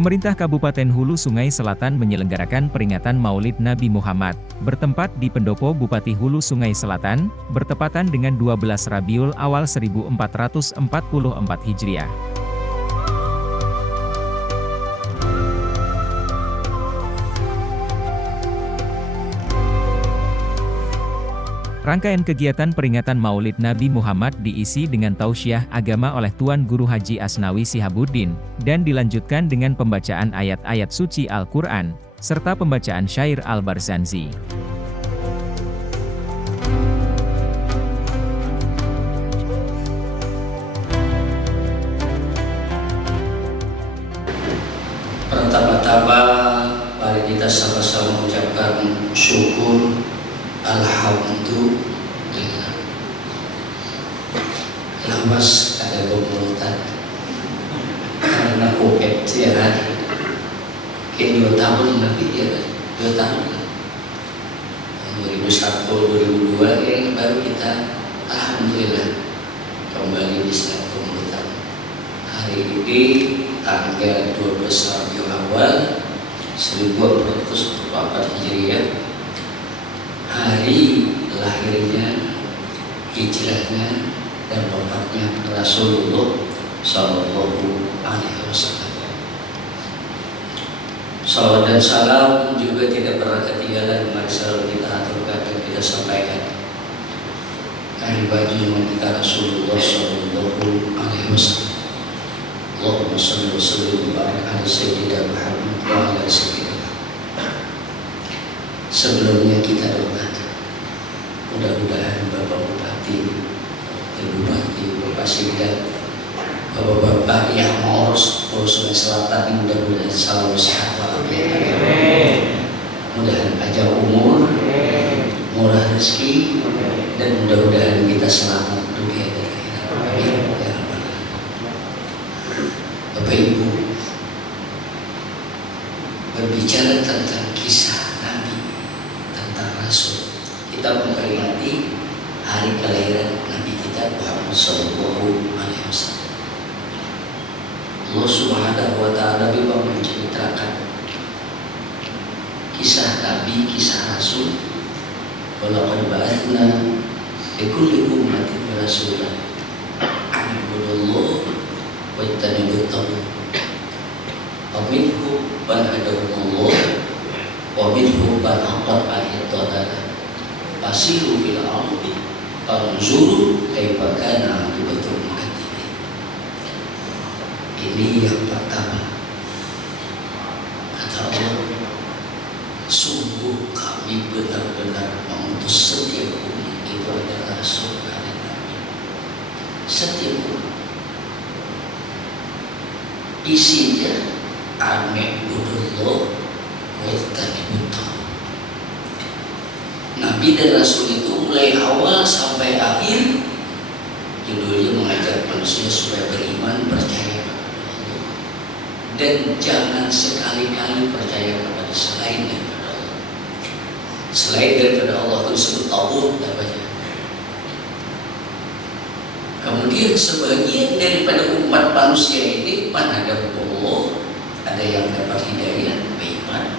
Pemerintah Kabupaten Hulu Sungai Selatan menyelenggarakan peringatan Maulid Nabi Muhammad, bertempat di Pendopo Bupati Hulu Sungai Selatan, bertepatan dengan 12 Rabiul Awal 1444 Hijriah. Rangkaian kegiatan peringatan Maulid Nabi Muhammad diisi dengan tausiah agama oleh Tuan Guru Haji Asnawi Sihabuddin, dan dilanjutkan dengan pembacaan ayat-ayat suci Al-Quran, serta pembacaan syair Al-Barzanji. Pertama-tama, mari kita sama-sama mengucapkan syukur alhamdulillah. Lawas ada pemulutan karena COVID ya kan. Mungkin 2 tahun lebih ya kan, 2 tahun 2001, 2002 ya, baru kita alhamdulillah kembali bisa pemulutan. Hari ini tanggal 12 Rabiul Awal 1444 Hijriah, hari lahirnya, hijrahnya, dan wafatnya Rasulullah Shallallahu Alaihi Wasallam. Salawat dan salam juga tidak pernah ketinggalan, mari selalu kita aturkan dan kita sampaikan. Hari baju kita Rasulullah Shallallahu Alaihi Wasallam. Allahumma shalli wa sallim wa barik ala sayyidina Muhammad wa ala sayyidina. Sebelumnya kita doakan, mudah-mudahan Bapak Bupati, Ibu Bupati, Bapak Sikdat, Bapak-bapak yang ngurus Sungai Selatan ini mudah-mudahan selalu sehat walafiat. Mudah-mudahan panjang umur, murah rezeki, dan mudah-mudahan kita selamat dunia dan akhirat. Amin. Ya Rabbal Alamin. Bapak Ibu, berbicara tentang kisah Nabi, Rasul, kita memperingati hari kelahiran Nabi kita Muhammad Sallallahu Alaihi Wasallam. Allah Subhanahu Wa Taala memang menceritakan kisah Nabi, kisah Rasul. Walaqad ba'atsna fi kulli ummatin rasulan an i'budullaha wajtanibut taghut. Wa minhum man hadahumullah wa minhum man haqqat 'alaihi dhalalah. Fasiru fil ardi fanzuru kaifa kana 'aqibatul mukadzibin. Ini yang pertama. Kata Allah, sungguh kami benar-benar mengutus setiap umat itu adalah rasul dan nabi. Setiap umat isinya an'ibudullah wajtanibut taghut. Nabi dan Rasul itu mulai awal sampai akhir judulnya mengajak manusia supaya beriman, percaya kepada Allah, dan jangan sekali-kali percaya kepada selain daripada Allah. Selain daripada Allah itu disebut taghut namanya. Kemudian sebagian daripada umat manusia ini mana ada Allah, ada yang dapat hidayah, beriman.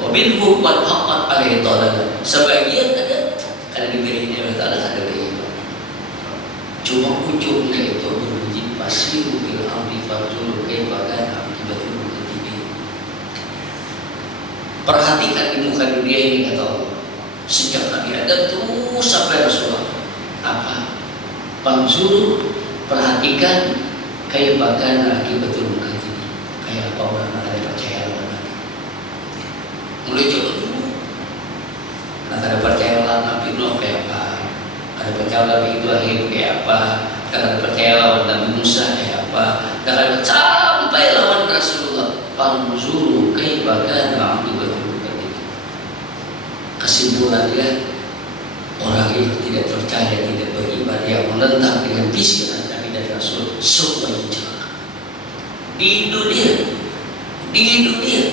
Waminhum man haqqat 'alaihi dhalalah. Sebagian ada diberi hidayah Allah, ada beriman. Cuma ujungnya itu berbunyi fasiru fil ardi fanzuru kaifa kana 'aqibatul mukadzibin. Perhatikan di muka dunia ini, kata Allah, sejak Nabi Adam terus sampai Rasulullah. Apa? Fanzuru, perhatikan kaifa kana 'aqibatul mukadzibin. Kayak apa orang ada percaya lawan Nabi. Mulai jauh dulu. Ada percaya lawan Nabi Nuh kayak apa? Ada percaya lawan Nabi Ibrahim kayak apa? Ada percaya lawan Nabi Musa kayak apa? Ada sampai lawan Rasulullah. Fanzuru kaifa kana 'aqibatul mukadzibin. Kesimpulannya, orang yang tidak percaya, tidak beriman, yang menentang dengan visi Nabi dan Rasul, semuanya celaka. Di dunia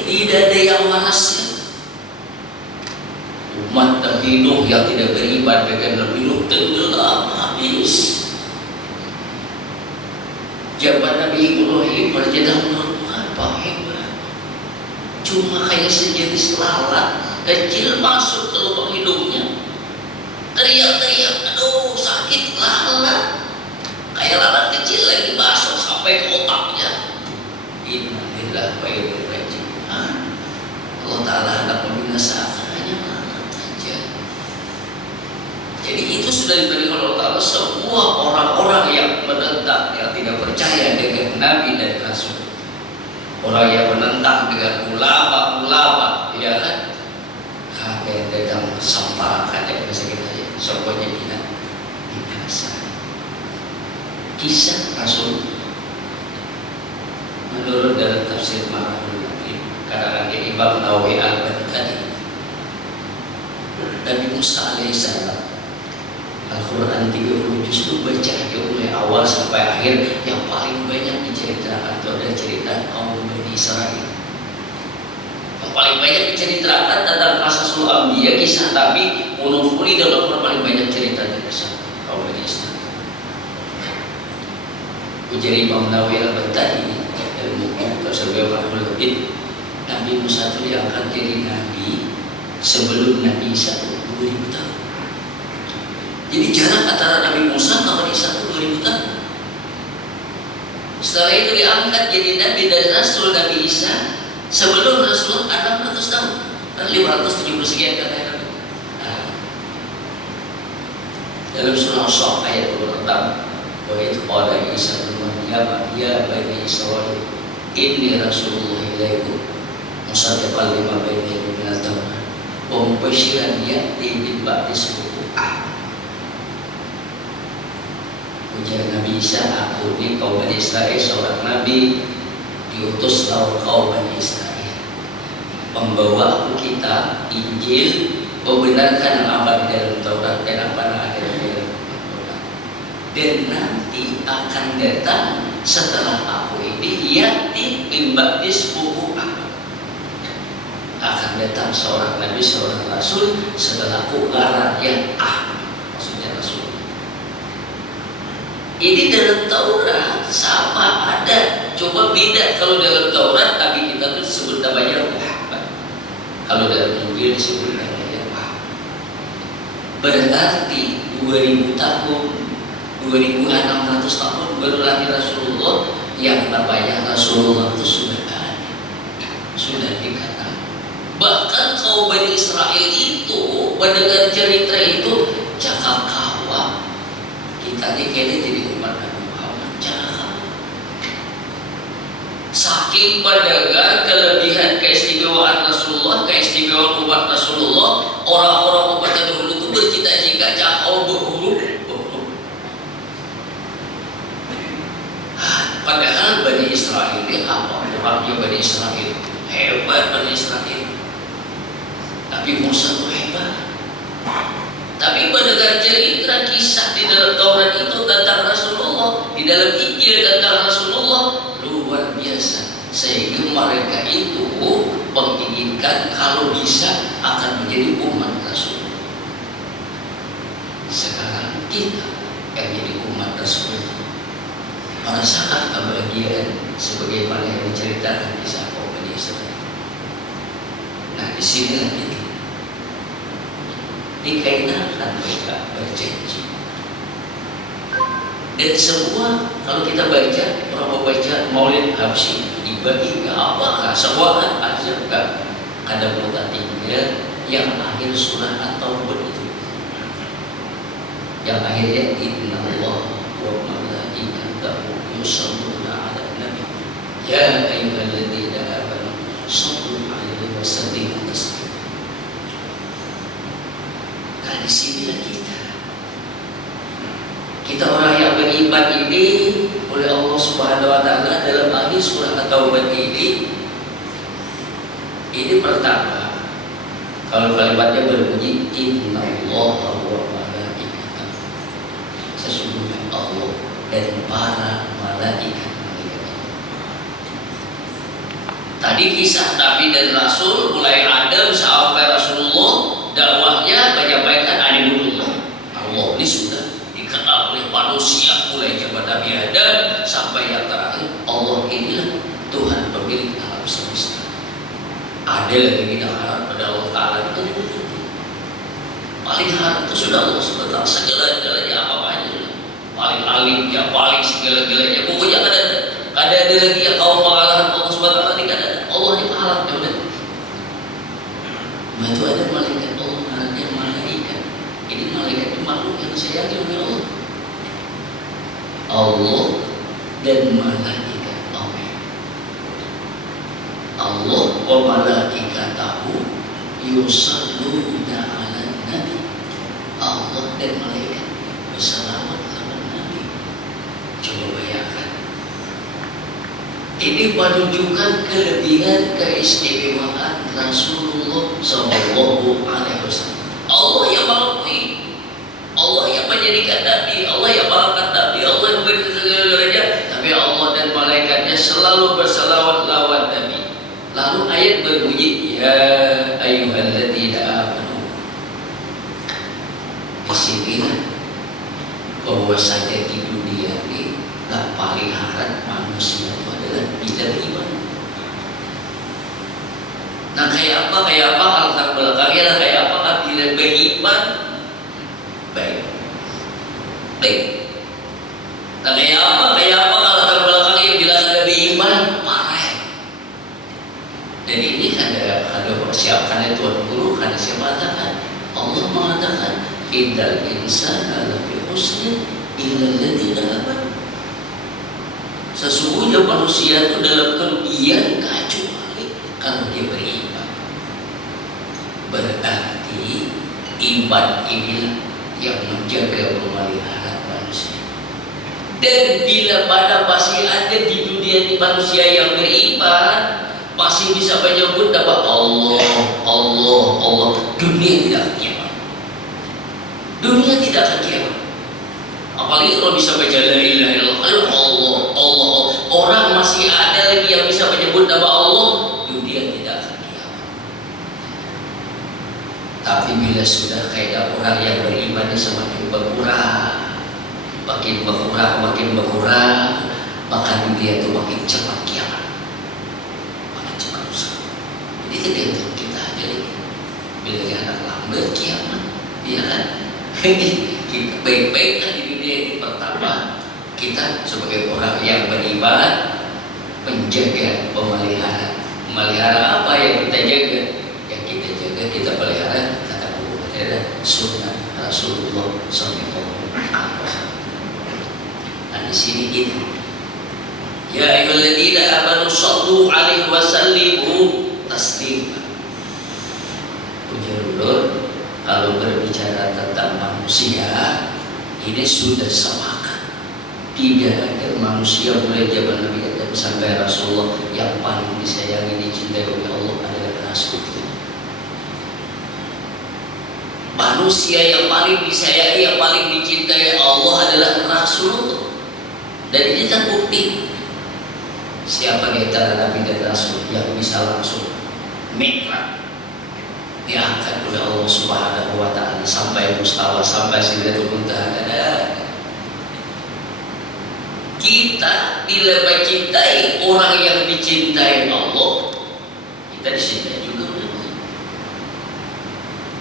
tidak ada yang manasnya. Umat Nabi Nuh yang tidak beriman dengan Nabi Nuh tenggelam habis. Zaman Nabi Ibrahim berjalan apa cuma kayak sejenis lalat kecil masuk ke lubang hidungnya, teriak-teriak, aduh sakit, lalat kayak lalat kecil lagi masuk sampai ke otaknya. Innalillahi wa inna ilaihi raji'un. Allah Ta'ala hendak membinasakan hanya lalat saja. Jadi itu sudah diberikan oleh Allah Ta'ala. Semua orang-orang yang menentang, yang tidak percaya dengan Nabi dan Rasul, orang yang menentang dengan ulama-ulama, ya kan, kakek dagang sampah kakek bahasa kita ya, semuanya binasa. Kisah Rasul menurut dalam tafsir Marahul Mungkin karangan Imam Nawawi Al-Baghdadi, Nabi Musa alaihissalam Al-Quran 30 juz itu baca mulai awal sampai akhir. Yang paling banyak diceritakan itu adalah cerita kaum Bani Israel. Yang paling banyak diceritakan tentang Qasasul Anbiya, kisah Nabi monofoli dalam Al-Quran paling banyak ceritanya kisah kaum Bani Israel. Ujar Imam Nawawi Al-Baghdadi ilmu sebagai Marahul Mungkin, Nabi Musa itu diangkat jadi Nabi sebelum Nabi Isa 2000 tahun. Jadi jarak antara Nabi Musa sama Nabi Isa 2000 tahun. Setelah itu diangkat jadi Nabi dan Rasul Nabi Isa sebelum Rasulullah 600 tahun, 570 sekian katanya. Dalam surah As-Saff ayat 26, wa idh qala Isa ibn Maryam ya bani Israil inni rasulullah ilaikum musaddiqan lima bayna yadayhi minat Taurat wa mubasysyiran ya'ti min ba'di ismihi Ahmad. Ujar Nabi Isa, aku ini kaum Bani Israel, seorang Nabi diutus lawan kaum Bani Israel, membawa aku kitab Injil, membenarkan apa di dalam Taurat dan apa yang ada di dalam Taurat. Dan nanti akan datang setelah aku ini ya'ti min ba'di ismihi Ahmad. Akan datang seorang Nabi, seorang Rasul setelah aku ngarannya Ahmad, maksudnya Rasul. Ini dalam Taurat sama ada, coba beda. Kalau dalam Taurat Nabi kita itu disebut namanya Muhammad, kalau dalam Injil disebut namanya Muhammad. Berarti 2000 tahun, 2600 tahun baru lahir Rasulullah. Yang namanya Rasulullah itu sudah ada, sudah dikenal. Bahkan kaum Bani Israel itu mendengar cerita itu cakap kawan, kita ini kayaknya jadi umat Nabi Muhammad, cakap. Saking mendengar kelebihan keistimewaan Rasulullah, keistimewaan umat Rasulullah, orang-orang umat dahulu itu bercita-cita cakap berburu. Padahal Bani Israel ini apa? Orangnya Bani Israel hebat, Bani Israel. Tapi Musa itu hebat. Tapi mendengar cerita kisah di dalam Taurat itu tentang Rasulullah, di dalam Injil tentang Rasulullah, luar biasa. Sehingga mereka itu menginginkan kalau bisa akan menjadi umat Rasul. Sekarang kita yang jadi umat Rasul merasakan kebahagiaan sebagaimana yang diceritakan kisah kaum Bani Israel. Nah, di sini kita dikaitkan mereka berjanji. Dan semua kalau kita baca, orang membaca Maulid Habsyi dibagi ke apa? Semua kan azab kan ada mutatimnya yang akhir surah atau begitu. Yang akhirnya inna Allah wa malaikatahu yusalluna 'alan nabi ya ayyuhalladzina amanu shallu 'alaihi wa sallimu taslima. Nah, di sinilah kita orang yang beriman ini oleh Allah Subhanahu wa taala dalam akhir surah At-Taubah ini pertama, kalau kalimatnya berbunyi inna Allah wa malaikatahu, sesungguhnya Allah dan para malaikat. Tadi kisah Nabi dan Rasul mulai Adam sampai Rasulullah, dakwahnya menyampaikan animullah. Allah ini sudah dikenal oleh manusia mulai zaman Nabi Adam sampai yang terakhir, Allah inilah Tuhan pemilik alam semesta. Ada lagi kita harap pada Allah Ta'ala itu paling harap itu sudah Allah SWT, segala-galanya apa aja sudah paling alim ya, paling segala-galanya, pokoknya ada lagi yang kau mengalahkan Allah SWT, tidak ada. Allah ini pahala ya udah. Itu ada malaikat Allah, ada malaikat. Ini malaikat itu makhluk yang sayangi oleh Allah. Allah dan malaikat Allah. Allah wa malaikatahu yusalluna 'alan nabi. Allah dan malaikat bersalawat kepada Nabi. Coba bayangkan. Ini menunjukkan kelebihan keistimewaan Rasulullah Sallallahu Alaihi Wasallam. Allah yang mengakui, Allah yang menjadikan Nabi, Allah yang mengangkat Nabi, Allah yang memberi segala-galanya. Tapi Allah dan malaikatnya selalu bersalawat lawan Nabi. Lalu ayat berbunyi, ya ayyuhalladzina amanu. Di sinilah bahwasanya di dunia ini tak paling harap manusia itu adalah tidak beriman. Nah kayak apa latar belakangnya, kayak apa tidak beriman? Baik. Nah kayak apa latar belakangnya bilang ada beriman? Parah. Dan ini ada persiapkan Tuhan Guru, karena saya mengatakan, Allah mengatakan, innal insana lafi khusr illa alladziina amanu. Sesungguhnya manusia itu dalam kerugian kecuali kalau dia beriman. Berarti iman inilah yang menjaga memelihara manusia. Dan bila mana masih ada di dunia ini manusia yang beriman, masih bisa menyebut nama Allah, dunia tidak akan kiamat. Dunia tidak akan kiamat. Apalagi kalau bisa baca la ilaha illallah, Allah. Orang masih ada lagi yang bisa menyebut nama Allah, dunia tidak akan kiamat. Tapi bila sudah kayak orang yang beriman semakin berkurang, makin berkurang, maka dunia itu makin cepat kiamat. Jadi tergantung kita aja lagi. Bila anak lambat kiamat, ya kan? Kita baik-baik kan di dunia ini. Pertama, kita sebagai orang yang beriman menjaga, memelihara apa yang kita jaga. Yang kita jaga, kita pelihara kata buku adalah sunnah Rasulullah Sallallahu Alaihi Wasallam. Nah di sini kita, ya ayyuhalladzina amanu shallu alaihi wa sallimu taslima. Ujarulur, kalau berbicara tentang manusia, ini sudah sepakat. Tidak ada manusia mulai zaman Nabi Adam sampai Rasulullah yang paling disayangi, dicintai oleh Allah adalah Rasul. Manusia yang paling disayangi, yang paling dicintai Allah adalah Rasulullah. Dan ini terbukti. Siapa di antara Nabi dan Rasul yang bisa langsung Mi'raj diangkat oleh Allah Subhanahu wa Ta'ala sampai mustawa, sampai Sidratul Muntaha? Kita bila mencintai orang yang dicintai Allah, kita dicintai juga oleh Allah.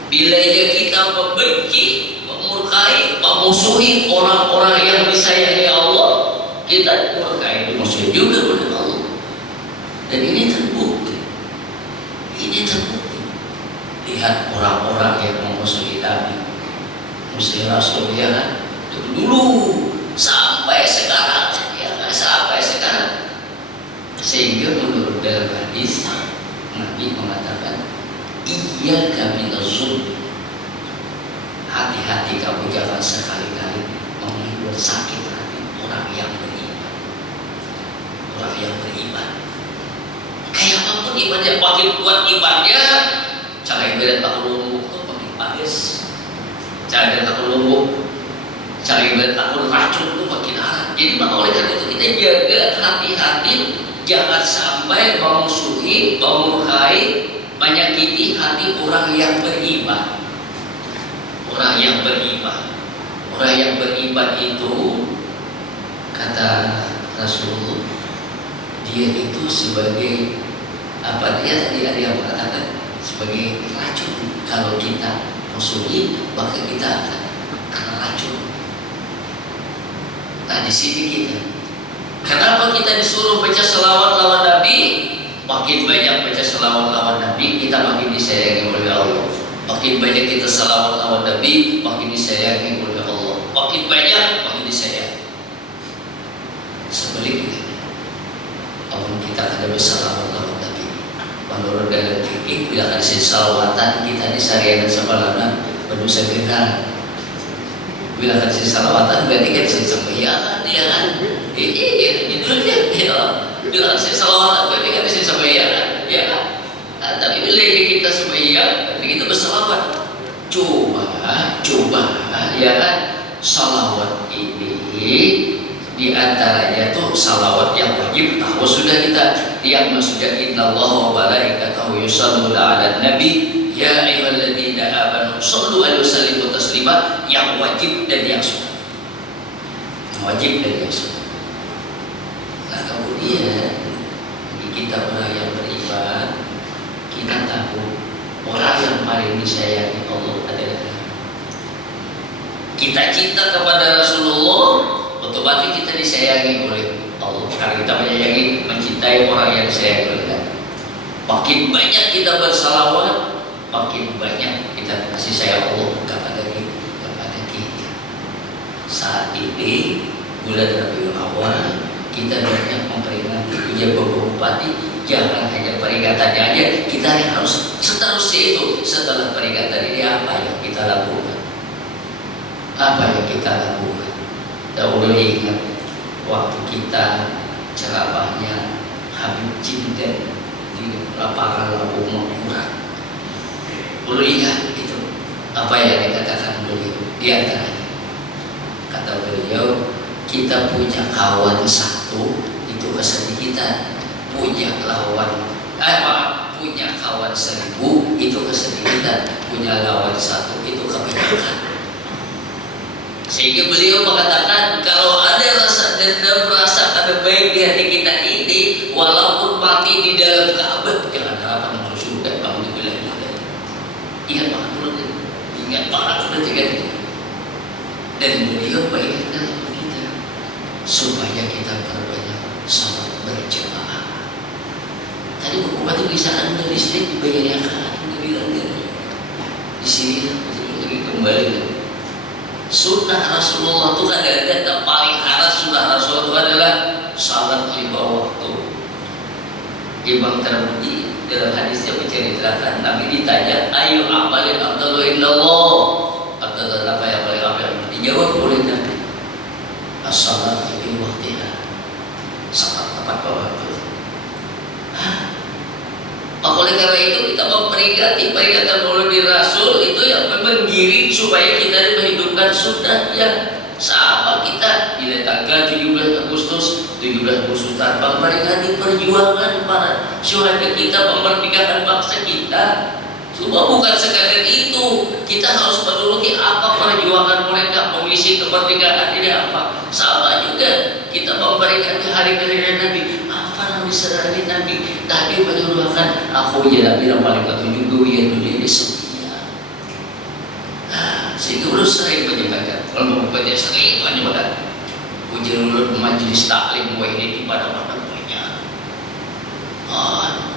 Bila kita membenci, memurkai, memusuhi orang-orang yang disayangi Allah, kita murkai, dimusuhi juga oleh Allah. Dan ini terbukti. Lihat orang-orang yang memusuhi Nabi, musuhi Rasul, ya kan? Dulu sampai sekarang, ya kan? Sampai sekarang. Sehingga menurut dalam hadis Nabi mengatakan, iyyaka minaz-zulm. Hati-hati kamu jangan sekali-kali membuat sakit hati orang yang beriman. Orang yang beriman, kayak apapun imannya, makin kuat imannya, jangan berat takut lumpuh tuh makin panas. Jangan takut lumpuh, jangan berat takut racun tuh makin hangat. Jadi maka oleh karena itu kita jaga hati-hati, jangan sampai memusuhi, memurkai, menyakiti hati orang yang beriman. Orang yang beriman itu, kata Rasulullah, dia itu sebagai Apa dia tadi ada yang mengatakan sebagai racun. Kalau kita musuhi, maka kita akan kena racun. Nah di sini kita, kenapa kita disuruh baca selawat lawan Nabi? Makin banyak baca selawat lawan Nabi, kita makin disayangi oleh Allah. Makin banyak kita selawat lawan Nabi, makin disayangi oleh Allah. Makin banyak, makin disayangi. Sebaliknya, apabila kita ada berselawat lawan Nabi, menurut dalam fikih, bila ada salawatan kita disariakan sebalana berdosa besar. Bila ada salawatan berarti kan sembahyang, ya kan? Judulnya ya. Bila ada salawatan berarti kan sembahyang, ya kan? Nah, tapi bila kita sembahyang, berarti kita berselawat. Coba, ya kan? Salawat ini di antaranya tuh salawat yang wajib tahu sudah kita, yang maksudnya innallaha wa malaikatahu yusholluna 'alan nabi ya ayyuhalladzina amanu shollu 'alaihi wa sallimu taslima, yang wajib dan yang sunat. Wajib dan yang sunat. Nah kemudian bagi kita orang yang beriman, kita tahu orang yang paling disayangi Allah adalah kita cinta kepada Rasulullah, otomatis kita disayangi oleh Allah karena kita menyayangi, mencintai orang yang disayangi oleh Allah. Makin banyak kita bersalawat, makin banyak kita kasih sayang Allah kepada kita. Saat ini bulan Rabiul Awal, kita banyak memperingati ujian Bupati. Jangan hanya peringatannya aja, kita harus seterusnya itu. Setelah peringatan ini apa yang kita lakukan? Apa yang kita lakukan? Dahulu ingat waktu kita ceramahnya Habib Jinden di lapangan Labuh Mangkurat. Dulu ingat itu apa yang dikatakan beliau? Di antaranya kata beliau, kita punya kawan satu itu kesedihan kita, punya punya kawan 1000 itu kesedihan kita, punya lawan satu itu kebanyakan. Sehingga beliau mengatakan kalau ada rasa dendam, rasa kada baik di hati kita ini, walaupun mati di dalam Ka'bah, jangan harapan masuk surga. Kamu dibilang ingat banget dulu, ingat banget sudah 3. Dan beliau mengingatkan kita supaya kita perbanyak salat berjamaah. Tadi buku batu bisa anda listrik dibayar kan, dia bilang di sini lagi kembali. Sunnah Rasulullah itu kan ada paling haras. Sunnah Rasulullah itu adalah salat 5 waktu. Imam Tirmidzi dalam hadisnya menceritakan Nabi ditanya, ayu amalin afdalu illallah, afdal apa yang paling afdal? Dijawab oleh Nabi, as-salat fi waqtiha, salat tepat waktu. Oleh karena itu kita memperingati peringatan Maulid Rasul itu yang menggiring supaya kita menghidupkan sunnah yang sama. Kita di tanggal 17 Agustus tanpa memperingati perjuangan para syuhada kita, memerdekakan bangsa kita. Cuma bukan sekadar itu, kita harus menuruti apa perjuangan mereka, mengisi kemerdekaan ini apa. Sama juga kita memperingati hari kelahiran Nabi. Diserahkan Nabi tadi menyuruhkan aku jadi Nabi yang paling ketujuh dunia ini semuanya. Sehingga udah sering menyampaikan, kalau mau kerja sering menyampaikan ujian ulun majelis taklim ini di mana-mana banyak.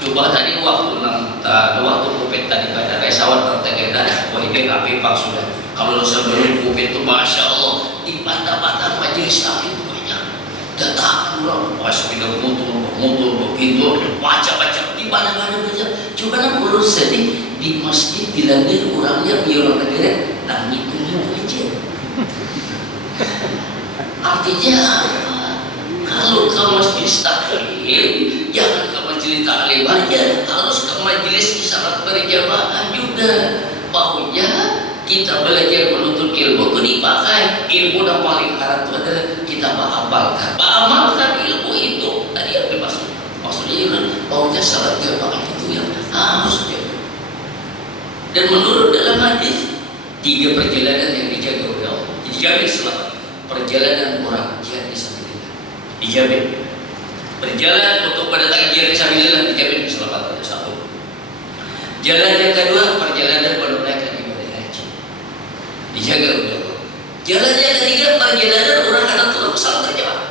Coba tadi waktu COVID tadi pada resawan tertegak ini rapi pak sudah. Kalau sebelum COVID itu masya Allah di mana-mana majelis taklim banyak. Datang orang sepeda motor begitu macam-macam di mana-mana banyak. Coba nak urus sedih di masjid dilanggar orangnya orang negara nangis itu aja. Artinya apa? Kalau ke majelis taklim jangan ke majelis taklim aja, harus ke majelis salat berjamaah juga. Maunya kita belajar menuntut ilmu itu dipakai ilmu yang paling haram itu adalah kita mengamalkan ilmu itu. Tadi yang maksudnya maunya salat jamaah itu yang harus dijaga. Dan menurut dalam hadis 3 perjalanan yang dijaga oleh Allah dijamin selamat. Perjalanan orang jihad di sabilillah dijamin. Berjalan untuk mendatangi jihad fisabilillah dijamin keselamatan, satu. Jalan yang kedua, perjalanan menunaikan ibadah haji dijaga oleh Allah. Jalan yang ketiga, perjalanan orang anak turun salat berjamaah.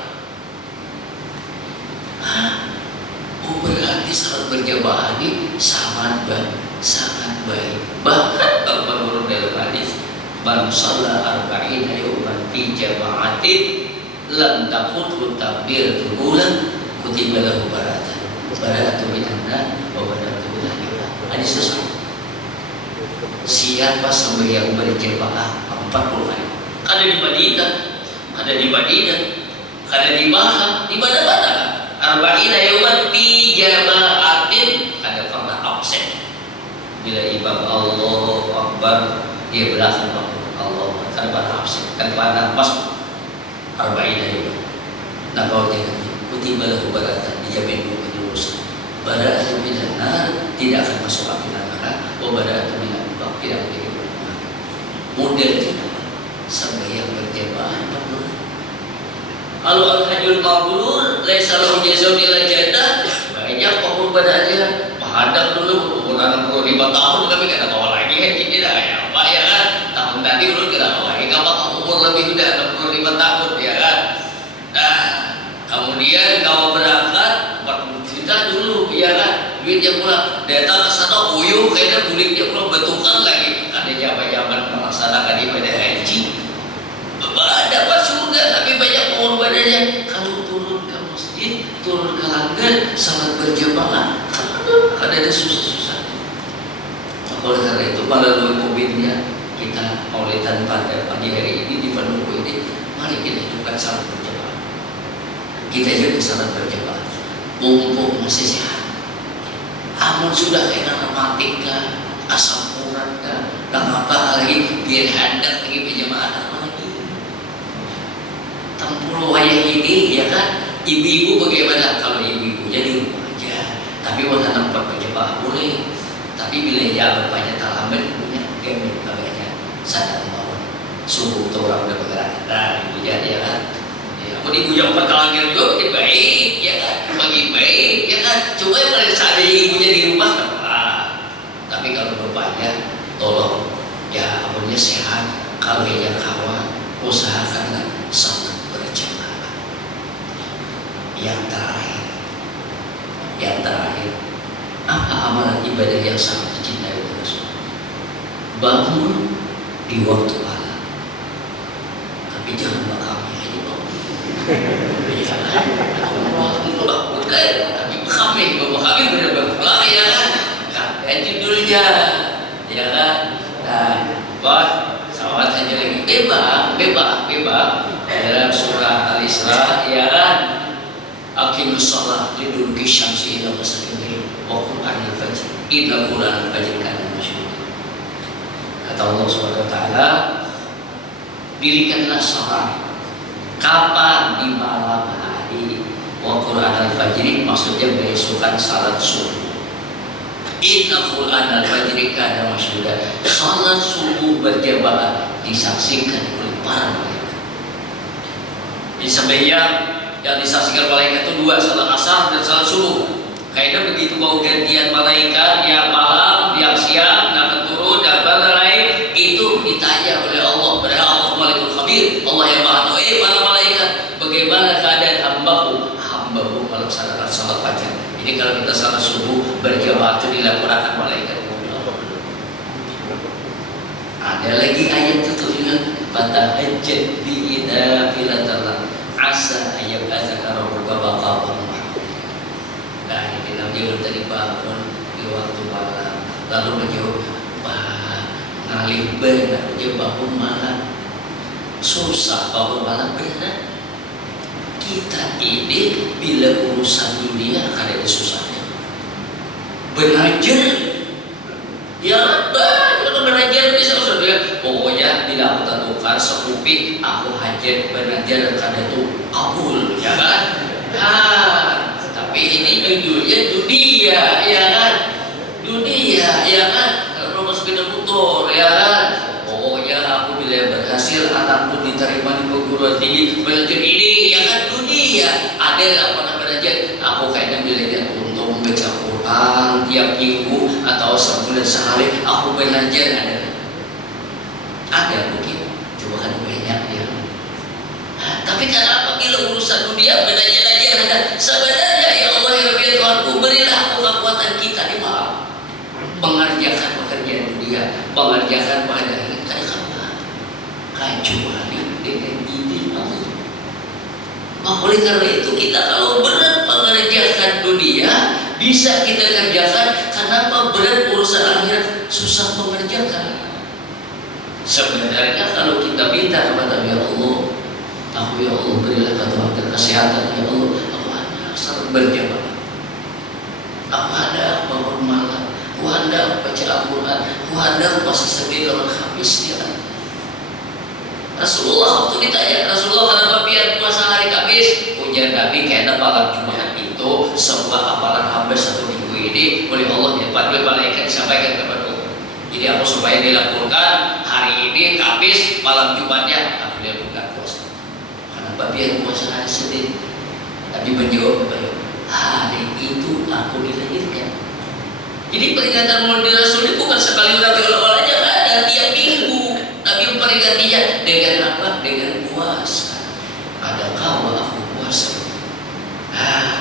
Oh, berarti salat berjamaah ini sangat baik. Bahkan kalau menurut dalam hadis, man shalla arba'ina yawman fi jama'atin lam takuthu takbiratul ula kutiba lahu bara'atu minan nar wa bara'atu minan nar. Hadis sahih. Siapa sembahyang berjamaah 40 hari, ada di Madinah, ada di Makkah, di mana-mana. Arba'ina yawman fi jama'atin, ada pernah absen. Bila imam Allahu Akbar, dia belakang Allah, kan pada absen, kan pada pas arba'ina yawman. Nah, kalau dia kutiba lahu bara'atan, dijamin kelulusan. Bara'atu minan nar, tidak akan masuk api neraka, wa bara'atu minan nar, tidak menjadi neraka. Model kita sembahyang berjamaah 40. Kalau al-hajjul mabrur laisa lahu jazaa'un illa jannah, banyak pengorbanannya. Menghadap dulu ukuran 65 tahun kami kena bawa lagi haji tidak ya Pak ya kan. Tahun tadi dulu kena bawa lagi kamu umur lebih udah 65 tahun ya kan. Nah, kemudian kamu berangkat 40 juta dulu ya kan. Duitnya pula datang ke sana uyuh kayaknya kulitnya pula bentukan lagi. Ada jaman-jaman melaksanakan ibadah haji. Dapat surga tapi banyak pengorbanannya. Kalau turun ke masjid, turun ke langgar, salat berjamaah, ada susah-susah. Oleh karena itu melalui COVID-nya kita maulidan pada pagi hari ini di Penunggu ini, mari kita hidupkan salat berjamaah. Kita jadi salat berjamaah. Mumpung masih sehat. Amun sudah kena rematika, asam urat kan, apa lagi biar hendak lagi berjamaah lagi. Tempuluh ayah ini ya kan, ibu-ibu bagaimana? Kalau ibu-ibu jadi rumah aja, tapi bukan tempat berjamaah boleh. Tapi bila dia berbanyak talamen punya gemit bagainya sadar bangun subuh tu orang udah bergerak. Nah ibu jadi ya kan, ya pun ibu yang perkalangir juga makin baik ya kan, makin baik ya kan. Coba kalau seandainya ibunya di rumah kan, tapi kalau berbanyak tolong ya apunnya sehat. Kalau ia kawan usahakanlah salat berjamaah. Yang terakhir, apa amalan ibadah yang sangat dicintai oleh Rasul? Bangun di waktu malam, tapi jangan kami hanya bangun. Ya kan? Bangun kan? Tapi kami benar-benar pulang ya kan? Kan judulnya, ya kan? Nah, buat sahabat saja lagi bebas dalam surah Al-Isra ya kan. Aqimus shalah liduluki syamsi ila ghasaqil lail wa qur'anal fajr inna qur'anal fajr kana masyhura. Kata Allah Subhanahu wa taala, dirikanlah salat kapan? Di malam hari. Wa qur'anal fajr maksudnya beresokan salat subuh. Inna qur'anal fajr kana masyhura. Salat subuh berjamaah disaksikan oleh para malaikat. Di sembahyang yang disaksikan malaikat itu dua, salat asar dan salat subuh. Kaidah begitu mau gantian malaikat yang malam, yang siang, yang turun dan lain itu ditanya oleh Allah kepada Allah Malikul Khabir, Allah yang Maha Tahu. Para malaikat, bagaimana keadaan hambaku melaksanakan salat fajar? Ini kalau kita salat subuh berjamaah itu dilaporkan malaikat. Ada lagi ayat itu dengan fatahajjat bi nafilatan asa ayat asaka rabbuka maqaman mahmud. Nah ini Nabi tadi bangun di waktu malam, lalu menjawab ngalih benar dia bangun malam. Susah bangun malam benar. Kita ini bila urusan dunia akan ada susahnya. Belajar ya belajar bisa dia pokoknya bila aku tentukan sekupi aku hajat belajar karena itu kabul ya kan. Tapi ini judulnya dunia ya kan, dunia ya kan. Kalau sepeda motor ya kan, pokoknya aku bila berhasil anakku diterima di perguruan tinggi, belajar ini, ya kan dunia. Ada nggak pernah belajar? Aku kayaknya belajar untuk membaca Quran tiap minggu atau sebulan sekali. Aku belajar ada mungkin, coba kan banyak ya. Tapi kenapa bila urusan dunia belajar aja ada? Sebenarnya ya Allah ya Rabbi Tuhanku, berilah aku kekuatan kita di malam mengerjakan pekerjaan dunia, mengerjakan pekerjaan kecuali dengan izin Allah. Oleh karena itu kita kalau berat mengerjakan dunia bisa kita kerjakan. Kenapa berat urusan akhirat susah mengerjakan? Sebenarnya kalau kita minta kepada ya Allah, aku ya Allah berilah kekuatan kesehatan ya Allah, aku ada salat berjamaah, aku ada bangun malam, aku ada baca Al-Quran, aku ada puasa sebulan Khamis ya Allah. Rasulullah waktu ditanya, Rasulullah kenapa biar puasa hari Kamis? Ujar Nabi, karena malam Jumat itu semua amalan hamba satu minggu ini oleh Allah didapat oleh malaikat disampaikan kepada Allah. Jadi aku supaya dilakukan hari ini Kamis, malam Jumatnya aku dilakukan puasa. Kenapa biar puasa hari Senin? Nabi menjawab, hari itu aku dilahirkan. Jadi peringatan Maulid Rasul ini bukan sekali ulang aja, ada tiap minggu. Nabi memperingatinya dengan apa? Dengan puasa. Ada kawa aku puasa.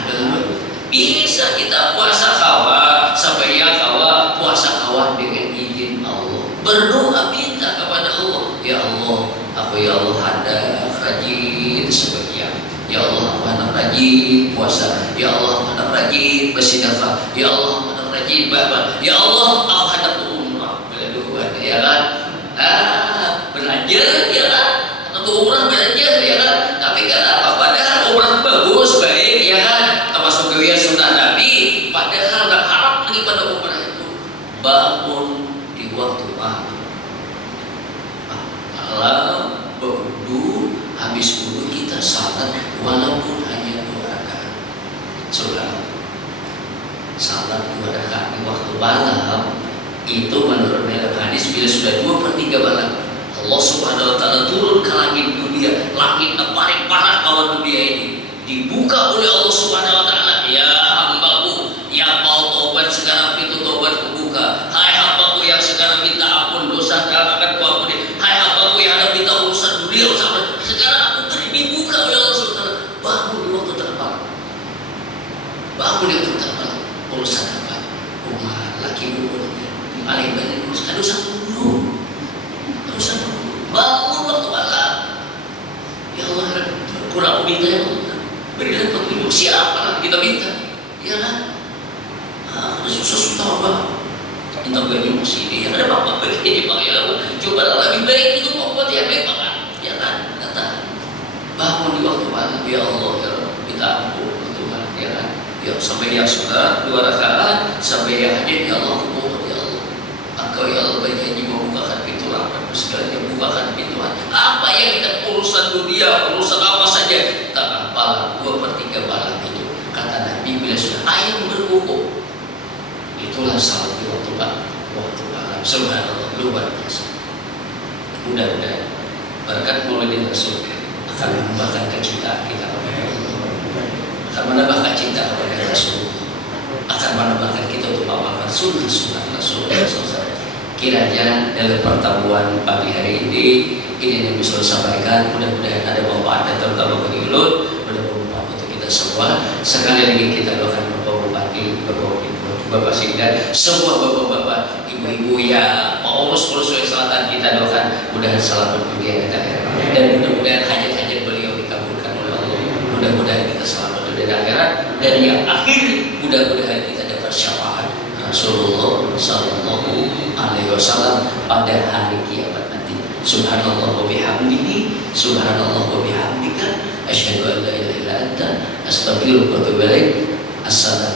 Belum bisa kita puasa kawa sampai ya kawa puasa kawa dengan izin Allah. Berdoa minta kepada Allah. Ya Allah, aku ya Allah ada rajin sebagian. Ya Allah, aku anak rajin puasa. Ya Allah, aku anak rajin bersedekah. Ya Allah, aku anak rajin bapak. Ya Allah, aku anak umrah. Belajar ya kan? Belajar ya kan, untuk umrah belajar ya kan, tapi kenapa? Padahal umrah bagus, baik ya kan, termasuk gaya sunnah Nabi. Padahal nggak harap lagi pada umrah itu bangun di waktu malam. Malam berwudu, habis wudu kita salat walaupun hanya 2 rakaat. Saudara, salat 2 rakaat di waktu malam itu menurut dalam hadis bila sudah 2/3 malam Allah Subhanahu wa Ta'ala turun ke langit dunia, langit yang paling parah kawan dunia ini, dibuka oleh Allah Subhanahu wa Ta'ala. Ya hambaku yang mau taubat sekarang, pintu taubat kebuka. Hai hambaku yang sekarang minta ampun dosa, sekarang akan kuampuni. Hai hambaku yang ada minta urusan dunia, sekarang aku dibuka oleh Allah Subhanahu wa Ta'ala. Bangun di waktu terbaik, bangun di waktu terbaik. Urusan apa? Rumah laki bukunya paling banyak urusan dosa dulu. Bangun waktu malam. Ya Allah, kurang minta ya Allah, berilah petunjuk. Siapa kita minta? Ya kan? Ada susah-susah apa? Minta bagi musibah. Ya ada bapak begini pak ya. Coba lebih baik itu mau buat yang baik pak. Ya kan? Kata bangun di waktu malam. Ya Allah ya Allah, minta ampun Tuhan. Ya kan? Ya sampai yang sudah 2 rakaat, sampai yang hadir ya Allah mohon ya Allah. Engkau ya Allah berjanji membukakan pintu rahmat segalanya, bukakan pintu hati. Apa yang kita urusan dunia, urusan apa saja, tak malam 2/3 malam itu kata Nabi bila sudah ayam berkukuk, itulah salat di waktu malam. Subhanallah, luar biasa. Mudah-mudahan berkat Maulid Rasul akan menambahkan kecintaan kita kepada Allah, akan menambahkan cinta kepada Rasul, akan menambahkan kita untuk mengamalkan sunnah Rasul. Kiranya dalam pertemuan pagi hari ini yang bisa sampaikan, mudah-mudahan ada manfaat terutama bagi ulut, mudah-mudahan untuk kita semua. Sekali lagi kita doakan Bapak Bupati, Bapak Ibu, Bapak Sikdan, semua bapak-bapak, ibu-ibu yang mengurus selatan, kita doakan mudah-mudahan selamat dunia dan akhirat, dan mudah-mudahan hajat-hajat beliau dikabulkan oleh Allah. Mudah-mudahan kita selamat dunia dan akhirat, dan yang akhir mudah-mudahan kita dapat syafaat Rasulullah Sallallahu Alaihi Wasallam pada hari kiamat nanti. Subhanallah wa bihamdihi, subhanallah wa bihamdika, asyhadu an la ilaha illa anta, astaghfiruka wa atubu ilaik. Assalamualaikum.